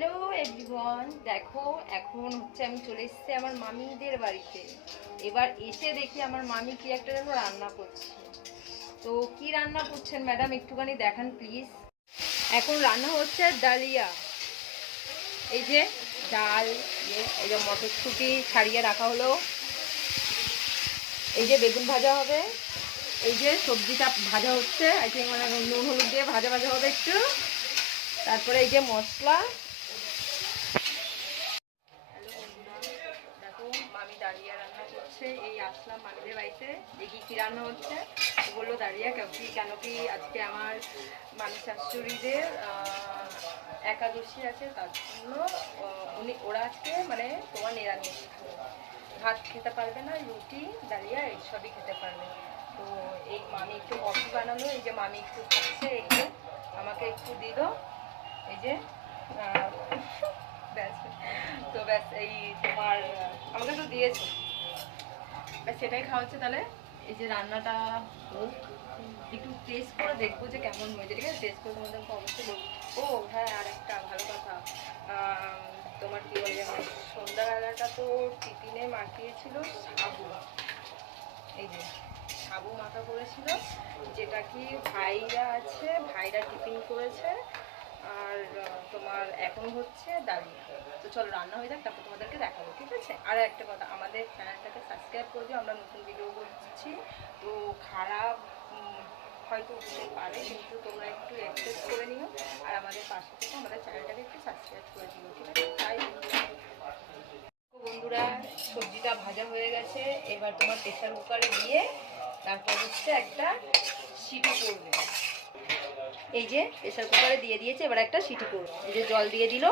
Hello everyone, দেখো এখন হচ্ছে আমি চলে এসেছি আমার মামিদের বাড়িতে। এবার এসে দেখি আমার মামি কি একটা যেন রান্না করছে। তো কি রান্না করছেন ম্যাডাম একটুখানি দেখান প্লিজ। এখন রান্না হচ্ছে ডালিয়া। এই যে ডাল, এই যে মটরশুঁটি ছাড়িয়ে রাখা হলো, এই যে বেগুন ভাজা হবে, এই যে সবজিটা ভাজা হচ্ছে, আই থিঙ্ক মানে নুন হলুদ দিয়ে ভাজা ভাজা হবে একটু। তারপরে এই যে মশলা। দেখো মামি ডালিয়া রান্না করছে। এই আসলাম মামিদের বাড়িতে, দেখি কি রান্না হচ্ছে। বললো ডালিয়া কেন কি আজকে আমার মামি শাশুড়িদের একাদশী আছে, তার জন্য ওরা আজকে মানে তোমার নিরামিষ ভাত খেতে পারবে না, রুটি ডালিয়া এইসবই খেতে পারবে। তো এই মামি একটু কফি বানালো, এই যে মামি একটু খাচ্ছে, এই যে আমাকে একটু দিল, এই যে ব্যাস। তো ব্যাস এই তোমার আমাকে তো দিয়েছে, ব্যাস সেটাই খাওয়া হচ্ছে। তাহলে এই যে রান্নাটা হোক, একটু টেস্ট করে দেখবো যে কেমন হয়েছে, ঠিক আছে? টেস্ট করে তোমাদেরকে অবশ্যই বলবো। ও হ্যাঁ, আর একটা ভালো কথা, তোমার কি বলে যেন সন্ধ্যাবেলাটা তো টিফিনে মাখিয়েছিল সাবু। এই যে সাবু মাখা করেছিল, যেটা কি ভাইরা আছে, ভাইরা টিফিন করেছে। আর তোমার এখন হচ্ছে ডালিয়া। তো চলো রান্না হয়ে যাক, তারপর তোমাদেরকে দেখাবো, ঠিক আছে? আর একটা কথা, আমাদের চ্যানেলটাকে সাবস্ক্রাইব করে দিও, আমরা নতুন ভিডিও করছি। তো খারাপ হয়তো হতে পারে, কিন্তু তোমরা একটু অ্যাক্সেপ্ট করে নিও, আর আমাদের পাশে থেকে আমাদের চ্যানেলটাকে একটু সাবস্ক্রাইব করে দিও, ঠিক আছে? তাই বন্ধুরা, সবজিটা ভাজা হয়ে গেছে। এবার তোমার প্রেসার কুকারে দিয়ে তারপর হচ্ছে একটা সিটি করবে। এই যে প্রেসার কুকারে দিয়ে দিয়েছে, এবার একটা সিটি করবে। এই যে জল দিয়ে দিল।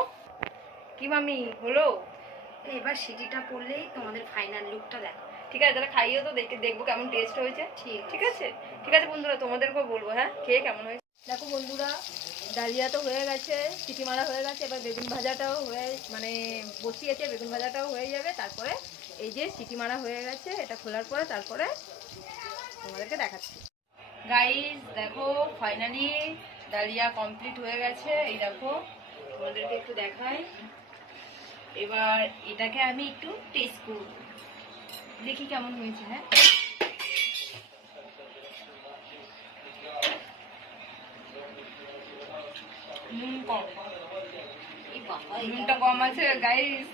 কি মামি হলো? এবার সিটিটা পড়লেই তোমাদের ফাইনাল লুকটা দেখো, ঠিক আছে? তাহলে খাইয়েও তো দেখবো কেমন টেস্ট হয়েছে। ঠিক আছে, ঠিক আছে বন্ধুরা, তোমাদেরকেও বলবো হ্যাঁ খেয়ে কেমন হয়েছে। দেখো বন্ধুরা, ডালিয়া তো হয়ে গেছে, সিটি মারা হয়ে গেছে, এবার বেগুন ভাজাটাও হয়ে মানে বসিয়েছে, বেগুন ভাজাটাও হয়ে যাবে। তারপরে এই যে সিটি মারা হয়ে গেছে, এটা খোলার পরে তারপরে তোমাদেরকে দেখাচ্ছি। গাইস দেখো, ফাইনালি ডালিয়া কমপ্লিট হয়ে গেছে। এই দেখো, তোমাদেরকে একটু দেখাই। এবার এটাকে আমি একটু টেস্ট করব, দেখি কেমন হয়েছে। হ্যাঁ, নুন কম, নুনটা কম আছে গাইস।